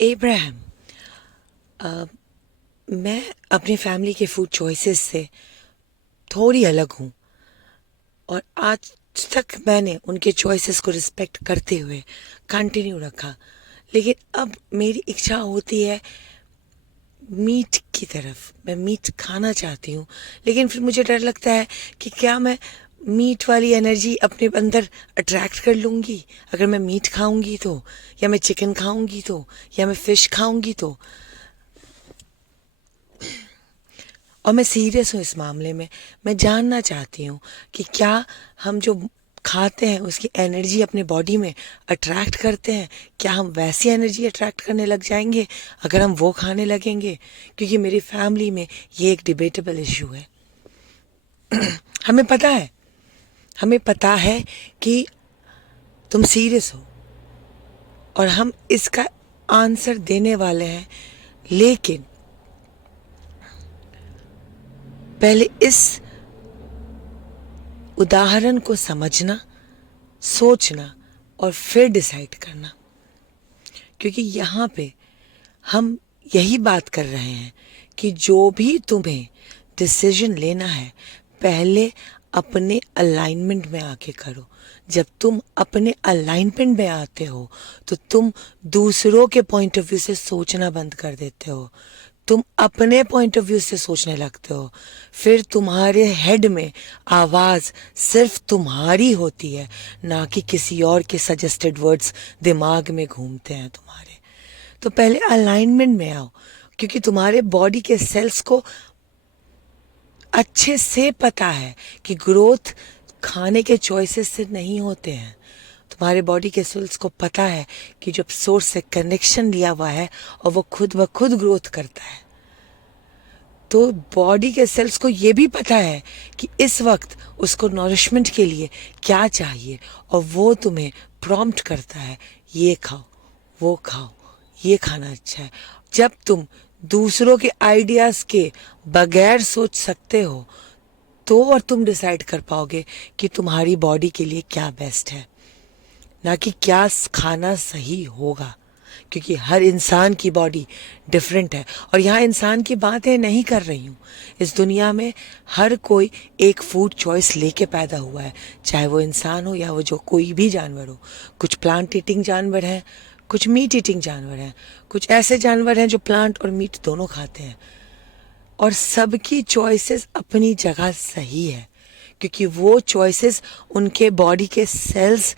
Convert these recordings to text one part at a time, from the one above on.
Abraham, मैं अपनी family के फूड चॉइसेस से थोड़ी अलग हूँ और आज तक मैंने उनके चॉइसेस को रिस्पेक्ट करते हुए कंटिन्यू रखा। लेकिन अब मेरी इच्छा होती है मीट की तरफ। मैं मीट खाना चाहती हूँ, लेकिन फिर मुझे डर लगता है कि क्या मैं मीट वाली एनर्जी अपने अंदर अट्रैक्ट कर लूँगी अगर मैं मीट खाऊंगी तो, या मैं चिकन खाऊंगी तो, या मैं फ़िश खाऊंगी तो। और मैं सीरियस हूँ इस मामले में। मैं जानना चाहती हूँ कि क्या हम जो खाते हैं उसकी एनर्जी अपने बॉडी में अट्रैक्ट करते हैं? क्या हम वैसी एनर्जी अट्रैक्ट करने लग जाएंगे अगर हम वो खाने लगेंगे? क्योंकि मेरी फैमिली में ये एक डिबेटेबल इशू है। हमें पता है हमें पता है कि तुम सीरियस हो और हम इसका आंसर देने वाले हैं, लेकिन पहले इस उदाहरण को समझना, सोचना और फिर डिसाइड करना। क्योंकि यहाँ पे हम यही बात कर रहे हैं कि जो भी तुम्हें डिसीजन लेना है पहले अपने अलाइनमेंट में आके करो। जब तुम अपने अलाइनमेंट में आते हो तो तुम दूसरों के पॉइंट ऑफ व्यू से सोचना बंद कर देते हो। तुम अपने पॉइंट ऑफ व्यू से सोचने लगते हो। फिर तुम्हारे हेड में आवाज़ सिर्फ तुम्हारी होती है, ना कि किसी और के सजेस्टेड वर्ड्स दिमाग में घूमते हैं तुम्हारे। तो पहले अलाइनमेंट में आओ, क्योंकि तुम्हारे बॉडी के सेल्स को अच्छे से पता है कि ग्रोथ खाने के चॉइसेस से नहीं होते हैं। तुम्हारे बॉडी के सेल्स को पता है कि जब सोर्स से कनेक्शन लिया हुआ है और वो खुद ब खुद ग्रोथ करता है। तो बॉडी के सेल्स को ये भी पता है कि इस वक्त उसको नॉरिशमेंट के लिए क्या चाहिए, और वो तुम्हें प्रॉम्प्ट करता है, ये खाओ, वो खाओ, ये खाना अच्छा है। जब तुम दूसरों के आइडियाज़ के बगैर सोच सकते हो तो और तुम डिसाइड कर पाओगे कि तुम्हारी बॉडी के लिए क्या बेस्ट है, ना कि क्या खाना सही होगा। क्योंकि हर इंसान की बॉडी डिफरेंट है। और यहाँ इंसान की बातें नहीं कर रही हूँ। इस दुनिया में हर कोई एक फूड चॉइस लेके पैदा हुआ है, चाहे वो इंसान हो या वो जो कोई भी जानवर हो। कुछ प्लांट ईटिंग जानवर हैं, कुछ मीट ईटिंग जानवर हैं, कुछ ऐसे जानवर हैं जो प्लांट और मीट दोनों खाते हैं। और सबकी चॉइसेस अपनी जगह सही है, क्योंकि वो चॉइसेस उनके बॉडी के सेल्स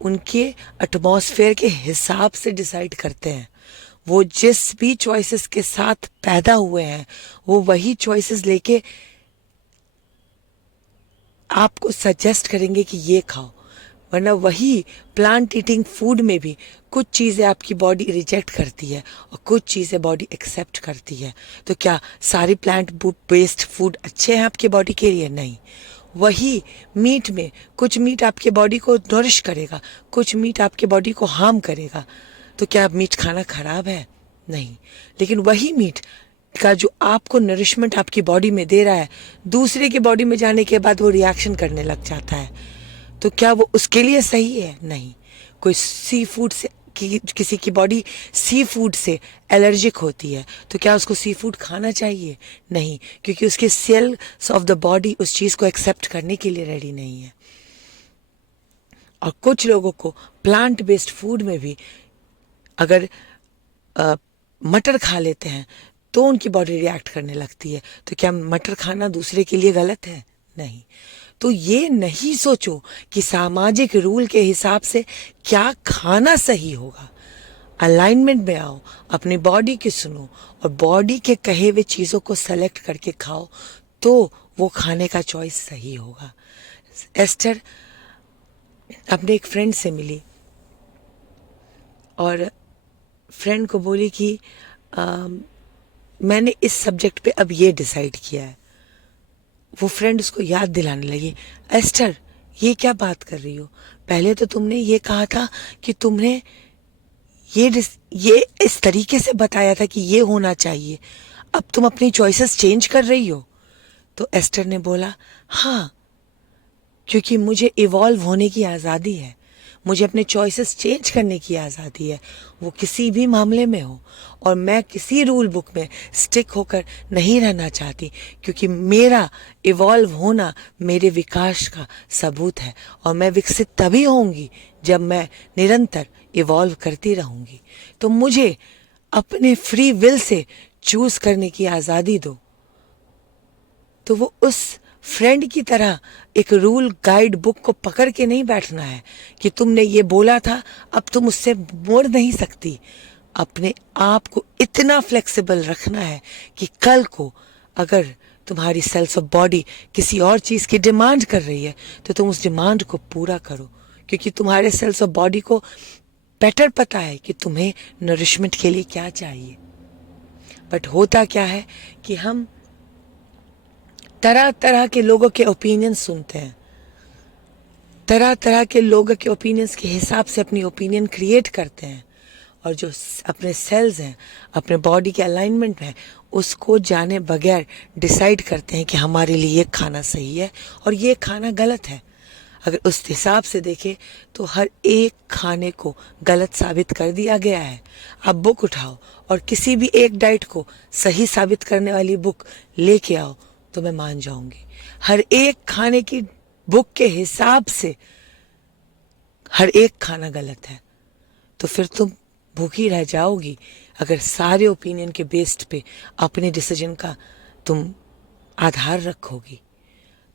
उनके एटमॉस्फेयर के हिसाब से डिसाइड करते हैं। वो जिस भी चॉइसेस के साथ पैदा हुए हैं वो वही चॉइसेस लेके आपको सजेस्ट करेंगे कि ये खाओ। वरना वही प्लांट ईटिंग फूड में भी कुछ चीज़ें आपकी बॉडी रिजेक्ट करती है और कुछ चीज़ें बॉडी एक्सेप्ट करती है। तो क्या सारी प्लांट बेस्ड फूड अच्छे हैं आपके बॉडी के लिए? नहीं। वही मीट में कुछ मीट आपके बॉडी को नरिश करेगा, कुछ मीट आपके बॉडी को हार्म करेगा। तो क्या मीट खाना खराब है? नहीं। लेकिन वही मीट का जो आपको नरिशमेंट आपकी बॉडी में दे रहा है, दूसरे की बॉडी में जाने के बाद वो रिएक्शन करने लग जाता है। तो क्या वो उसके लिए सही है? नहीं। कोई सी फूड से किसी की बॉडी सी फूड से एलर्जिक होती है, तो क्या उसको सी फूड खाना चाहिए? नहीं, क्योंकि उसके सेल्स ऑफ द बॉडी उस चीज़ को एक्सेप्ट करने के लिए रेडी नहीं है। और कुछ लोगों को प्लांट बेस्ड फूड में भी अगर मटर खा लेते हैं तो उनकी बॉडी रिएक्ट करने लगती है। तो क्या मटर खाना दूसरे के लिए गलत है? नहीं। तो ये नहीं सोचो कि सामाजिक रूल के हिसाब से क्या खाना सही होगा। अलाइनमेंट में आओ, अपनी बॉडी की सुनो और बॉडी के कहे हुए चीज़ों को सेलेक्ट करके खाओ, तो वो खाने का चॉइस सही होगा। एस्टर अपने एक फ्रेंड से मिली और फ्रेंड को बोली कि मैंने इस सब्जेक्ट पे अब ये डिसाइड किया है। वो फ्रेंड उसको याद दिलाने लगी, एस्टर ये क्या बात कर रही हो? पहले तो तुमने ये कहा था कि तुमने ये इस तरीके से बताया था कि ये होना चाहिए, अब तुम अपनी चॉइसेस चेंज कर रही हो। तो एस्टर ने बोला, हाँ, क्योंकि मुझे इवॉल्व होने की आज़ादी है। मुझे अपने चॉइसेस चेंज करने की आज़ादी है, वो किसी भी मामले में हो। और मैं किसी रूल बुक में स्टिक होकर नहीं रहना चाहती, क्योंकि मेरा इवॉल्व होना मेरे विकास का सबूत है। और मैं विकसित तभी होंगी जब मैं निरंतर इवॉल्व करती रहूंगी। तो मुझे अपने फ्री विल से चूज करने की आज़ादी दो। तो वो उस फ्रेंड की तरह एक रूल गाइड बुक को पकड़ के नहीं बैठना है कि तुमने ये बोला था, अब तुम उससे मोड़ नहीं सकती। अपने आप को इतना फ्लेक्सिबल रखना है कि कल को अगर तुम्हारी सेल्स ऑफ बॉडी किसी और चीज़ की डिमांड कर रही है तो तुम उस डिमांड को पूरा करो, क्योंकि तुम्हारे सेल्स ऑफ बॉडी को बेटर पता है कि तुम्हें नरिशमेंट के लिए क्या चाहिए। बट होता क्या है कि हम तरह तरह के लोगों के ओपिनियन सुनते हैं, तरह तरह के लोगों के ओपिनियंस के हिसाब से अपनी ओपिनियन क्रिएट करते हैं, और जो अपने सेल्स हैं, अपने बॉडी के अलाइनमेंट में, उसको जाने बगैर डिसाइड करते हैं कि हमारे लिए ये खाना सही है और ये खाना गलत है। अगर उस हिसाब से देखें तो हर एक खाने को गलत साबित कर दिया गया है। आप बुक उठाओ और किसी भी एक डाइट को सही साबित करने वाली बुक लेके आओ तो मैं मान जाऊंगी। हर एक खाने की बुक के हिसाब से हर एक खाना गलत है, तो फिर तुम भूखी रह जाओगी अगर सारे ओपिनियन के बेस्ड पे अपने डिसीजन का तुम आधार रखोगी।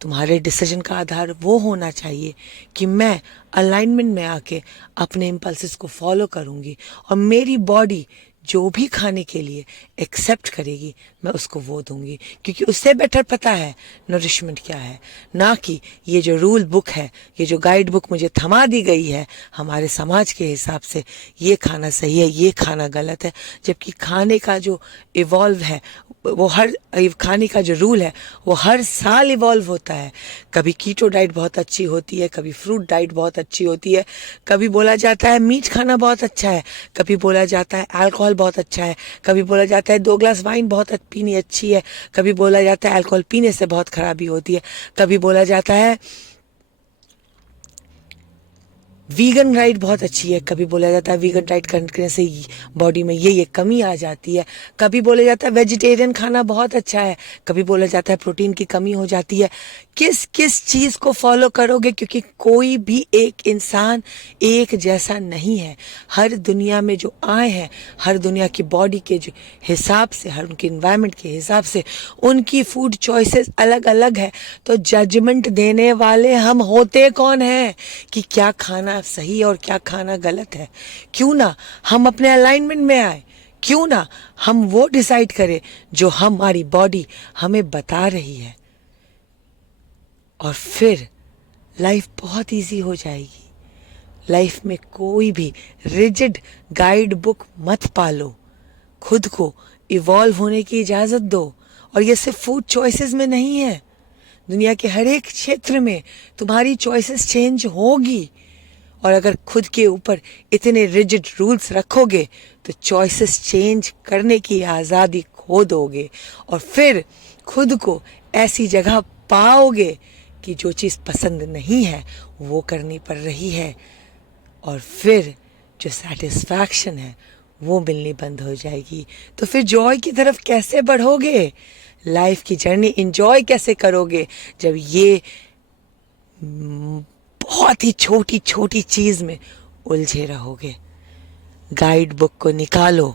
तुम्हारे डिसीजन का आधार वो होना चाहिए कि मैं अलाइनमेंट में आके अपने इम्पल्सेस को फॉलो करूंगी, और मेरी बॉडी जो भी खाने के लिए एक्सेप्ट करेगी मैं उसको वो दूंगी, क्योंकि उससे बेटर पता है नरिशमेंट क्या है। ना कि ये जो रूल बुक है, ये जो गाइड बुक मुझे थमा दी गई है हमारे समाज के हिसाब से, ये खाना सही है, ये खाना गलत है। जबकि खाने का जो इवॉल्व है, वो हर खाने का जो रूल है वो हर साल इवॉल्व होता है। कभी कीटो डाइट बहुत अच्छी होती है, कभी फ्रूट डाइट बहुत अच्छी होती है, कभी बोला जाता है मीट खाना बहुत अच्छा है, कभी बोला जाता है अल्कोहल बहुत अच्छा है, कभी बोला जाता है 2 ग्लास वाइन बहुत पीनी अच्छी है, कभी बोला जाता है अल्कोहल पीने से बहुत खराबी होती है, कभी बोला जाता है वीगन डाइट बहुत अच्छी है, कभी बोला जाता है वीगन डाइट करने से बॉडी में ये कमी आ जाती है, कभी बोला जाता है वेजिटेरियन खाना बहुत अच्छा है, कभी बोला जाता है प्रोटीन की कमी हो जाती है। किस किस चीज़ को फॉलो करोगे, क्योंकि कोई भी एक इंसान एक जैसा नहीं है। हर दुनिया में जो आए हैं, हर दुनिया की बॉडी के जो हिसाब से, हर उनके इन्वायरमेंट के हिसाब से उनकी फूड चॉइसेस अलग अलग है। तो जजमेंट देने वाले हम होते कौन हैं कि क्या खाना सही और क्या खाना गलत है? क्यों ना हम अपने अलाइनमेंट में आए, क्यों ना हम वो डिसाइड करें जो हमारी बॉडी हमें बता रही है, और फिर लाइफ बहुत इजी हो जाएगी। लाइफ में कोई भी रिजिड गाइड बुक मत पालो, खुद को इवॉल्व होने की इजाज़त दो। और ये सिर्फ फूड चॉइसेस में नहीं है, दुनिया के हर एक क्षेत्र में तुम्हारी चॉइसेस चेंज होगी। और अगर खुद के ऊपर इतने रिजिड रूल्स रखोगे तो चॉइसेस चेंज करने की आज़ादी खो दोगे, और फिर खुद को ऐसी जगह पाओगे कि जो चीज़ पसंद नहीं है वो करनी पड़ रही है, और फिर जो सेटिस्फैक्शन है वो मिलनी बंद हो जाएगी। तो फिर जॉय की तरफ कैसे बढ़ोगे? लाइफ की जर्नी एंजॉय कैसे करोगे जब ये बहुत ही छोटी छोटी चीज़ में उलझे रहोगे? गाइड बुक को निकालो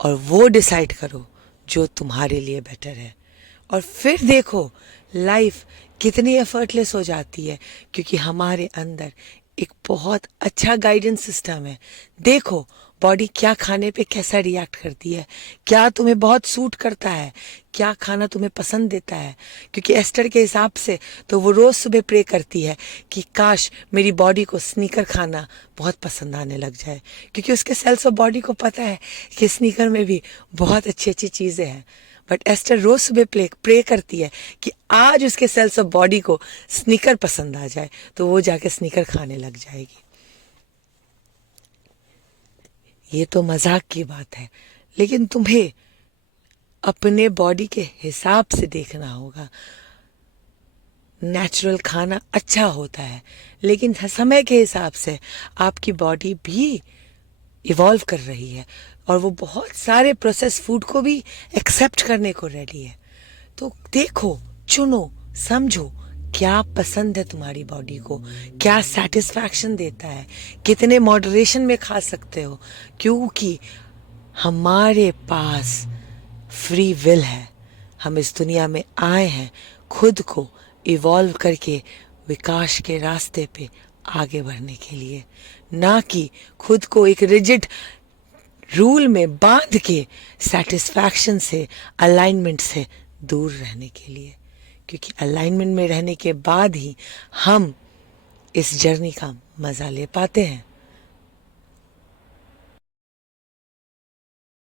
और वो डिसाइड करो जो तुम्हारे लिए बेटर है, और फिर देखो लाइफ कितनी एफर्टलेस हो जाती है, क्योंकि हमारे अंदर एक बहुत अच्छा गाइडेंस सिस्टम है। देखो बॉडी क्या खाने पे कैसा रिएक्ट करती है, क्या तुम्हें बहुत सूट करता है, क्या खाना तुम्हें पसंद देता है। क्योंकि एस्टर के हिसाब से तो वो रोज़ सुबह प्रे करती है कि काश मेरी बॉडी को स्नीकर खाना बहुत पसंद आने लग जाए, क्योंकि उसके सेल्स ऑफ बॉडी को पता है कि स्नीकर में भी बहुत अच्छी अच्छी चीज़ें हैं। बट एस्टर रोज सुबह प्रे करती है कि आज उसके सेल्स ऑफ बॉडी को स्नीकर पसंद आ जाए, तो वो जाके स्नीकर खाने लग जाएगी। ये तो मजाक की बात है, लेकिन तुम्हें अपने बॉडी के हिसाब से देखना होगा, नेचुरल खाना अच्छा होता है, लेकिन समय के हिसाब से आपकी बॉडी भी इवॉल्व कर रही है और वो बहुत सारे प्रोसेस फूड को भी एक्सेप्ट करने को रेडी है। तो देखो, चुनो, समझो क्या पसंद है तुम्हारी बॉडी को, क्या सेटिस्फैक्शन देता है, कितने मॉडरेशन में खा सकते हो, क्योंकि हमारे पास फ्री विल है। हम इस दुनिया में आए हैं खुद को इवॉल्व करके विकास के रास्ते पे आगे बढ़ने के लिए, ना कि खुद को एक रिजिड रूल में बांध के सेटिस्फैक्शन से, अलाइनमेंट से दूर रहने के लिए। क्योंकि अलाइनमेंट में रहने के बाद ही हम इस जर्नी का मज़ा ले पाते हैं।